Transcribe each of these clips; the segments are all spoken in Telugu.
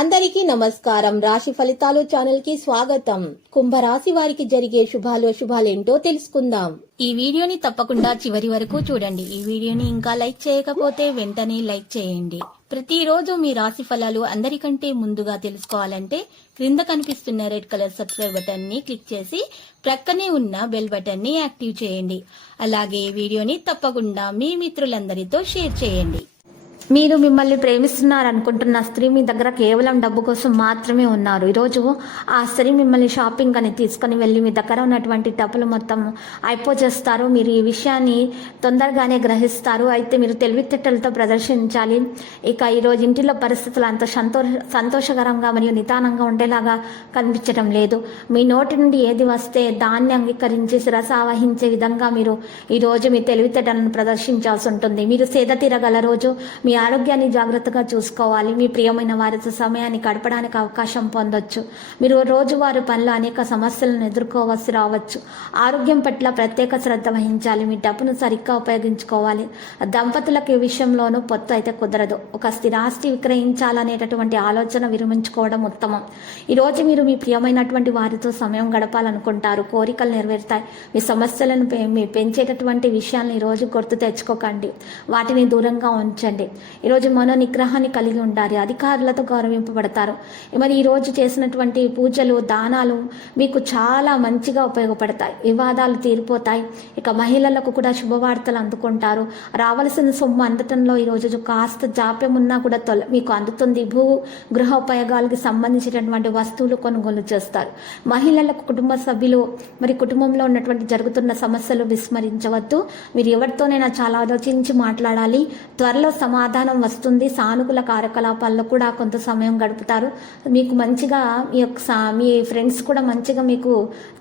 అందరికీ నమస్కారం. రాశి ఫలితాలు ఛానల్ కి స్వాగతం. కుంభరాశి వారికి జరిగే శుభాలేంటో తెలుసుకుందాం. ఈ వీడియోని తప్పకుండా చివరి వరకు చూడండి. ఈ వీడియోని ఇంకా లైక్ చేయకపోతే వెంటనే లైక్ చేయండి. ప్రతిరోజు మీ రాశి ఫలాలు అందరికంటే ముందుగా తెలుసుకోవాలంటే క్రింద కనిపిస్తున్న రెడ్ కలర్ సబ్స్క్రైబ్ బటన్ ని క్లిక్ చేసి ప్రక్కనే ఉన్న బెల్ బటన్ ని యాక్టివ్ చేయండి. అలాగే ఈ వీడియోని తప్పకుండా మీ మిత్రులందరితో షేర్ చేయండి. మీరు మిమ్మల్ని ప్రేమిస్తున్నారనుకుంటున్న స్త్రీ మీ దగ్గర కేవలం డబ్బు కోసం మాత్రమే ఉన్నారు. ఈరోజు ఆ స్త్రీ మిమ్మల్ని షాపింగ్ అని తీసుకుని వెళ్ళి మీ దగ్గర ఉన్నటువంటి డబ్బులు మొత్తం అయిపోచేస్తారు. మీరు ఈ విషయాన్ని తొందరగానే గ్రహిస్తారు. అయితే మీరు తెలివితేటలతో ప్రదర్శించాలి. ఇక ఈరోజు ఇంటిలో పరిస్థితులు అంత సంతోషకరంగా మరియు నిదానంగా ఉండేలాగా కనిపించడం లేదు. మీ నోటి నుండి ఏది వస్తే దాన్ని అంగీకరించి శిరసావహించే విధంగా మీరు ఈరోజు మీ తెలివితేటలను ప్రదర్శించాల్సి ఉంటుంది. మీరు సేద తీరగల రోజు. మీ ఆరోగ్యాన్ని జాగ్రత్తగా చూసుకోవాలి. మీ ప్రియమైన వారితో సమయాన్ని గడపడానికి అవకాశం పొందొచ్చు. మీరు రోజువారీ పనులు అనేక సమస్యలను ఎదుర్కోవలసి రావచ్చు. ఆరోగ్యం పట్ల ప్రత్యేక శ్రద్ధ వహించాలి. మీ డబ్బును సరిగ్గా ఉపయోగించుకోవాలి. దంపతులకు ఈ విషయంలోనూ పొత్తు అయితే కుదరదు. ఒక స్థిరాస్తి విక్రయించాలనేటటువంటి ఆలోచన విరమించుకోవడం ఉత్తమం. ఈరోజు మీరు మీ ప్రియమైనటువంటి వారితో సమయం గడపాలనుకుంటారు. కోరికలు నెరవేరుతాయి. మీ సమస్యలను మీ పెంచేటటువంటి విషయాలను ఈరోజు గుర్తు తెచ్చుకోకండి. వాటిని దూరంగా ఉంచండి. ఈరోజు మనో నిగ్రహాన్ని కలిగి ఉండాలి. అధికారులతో గౌరవింపబడతారు. మరి ఈరోజు చేసినటువంటి పూజలు దానాలు మీకు చాలా మంచిగా ఉపయోగపడతాయి. వివాదాలు తీరిపోతాయి. ఇక మహిళలకు కూడా శుభవార్తలు అందుకుంటారు. రావలసిన సొమ్ము అందటంలో ఈరోజు కాస్త జాప్యం ఉన్నా కూడా మీకు అందుతుంది. గృహ ఉపయోగాలకు సంబంధించినటువంటి వస్తువులు కొనుగోలు చేస్తారు. మహిళలకు కుటుంబ సభ్యులు మరి కుటుంబంలో ఉన్నటువంటి జరుగుతున్న సమస్యలు విస్మరించవద్దు. మీరు ఎవరితోనైనా చాలా ఆలోచించి మాట్లాడాలి. త్వరలో సమాధానం వస్తుంది. సానుకూల కార్యకలాపాల్లో కూడా కొంత సమయం గడుపుతారు. మీకు మంచిగా మీ ఫ్రెండ్స్ కూడా మంచిగా మీకు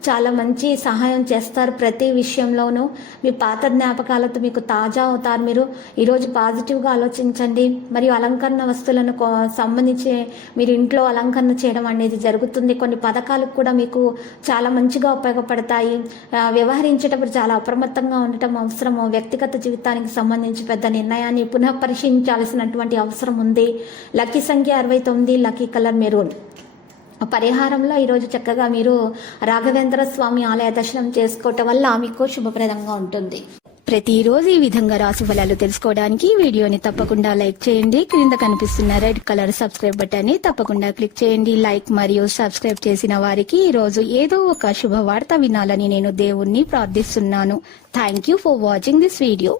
చాలా మంచి సహాయం చేస్తారు. ప్రతి విషయంలోనూ మీ పాత జ్ఞాపకాలతో మీకు తాజా అవుతారు. మీరు ఈరోజు పాజిటివ్గా ఆలోచించండి. మరియు అలంకరణ వస్తువులను సంబంధించి మీరు ఇంట్లో అలంకరణ చేయడం అనేది జరుగుతుంది. కొన్ని పథకాలకు కూడా మీకు చాలా మంచిగా ఉపయోగపడతాయి. వ్యవహరించేటప్పుడు చాలా అప్రమత్తంగా ఉండటం అవసరము. వ్యక్తిగత జీవితానికి సంబంధించి పెద్ద నిర్ణయాన్ని పరిశీలించాల్సినటువంటి అవసరం ఉంది. లక్కీ సంఖ్య 69, లక్కీ కలర్ మెరూన్. పరిహారంలో ఈరోజు చక్కగా మీరు రాఘవేంద్ర స్వామి ఆలయ దర్శనం చేసుకోవటం వల్ల మీకు శుభప్రదంగా ఉంటుంది. ప్రతిరోజు ఈ విధంగా రాశి ఫలాలు తెలుసుకోవడానికి వీడియోని తప్పకుండా లైక్ చేయండి. క్రింద కనిపిస్తున్న రెడ్ కలర్ సబ్స్క్రైబ్ బటన్ ని తప్పకుండా క్లిక్ చేయండి. లైక్ మరియు సబ్స్క్రైబ్ చేసిన వారికి ఈ రోజు ఏదో ఒక శుభవార్త వినాలని నేను దేవుణ్ణి ప్రార్థిస్తున్నాను. Thank you for watching this video.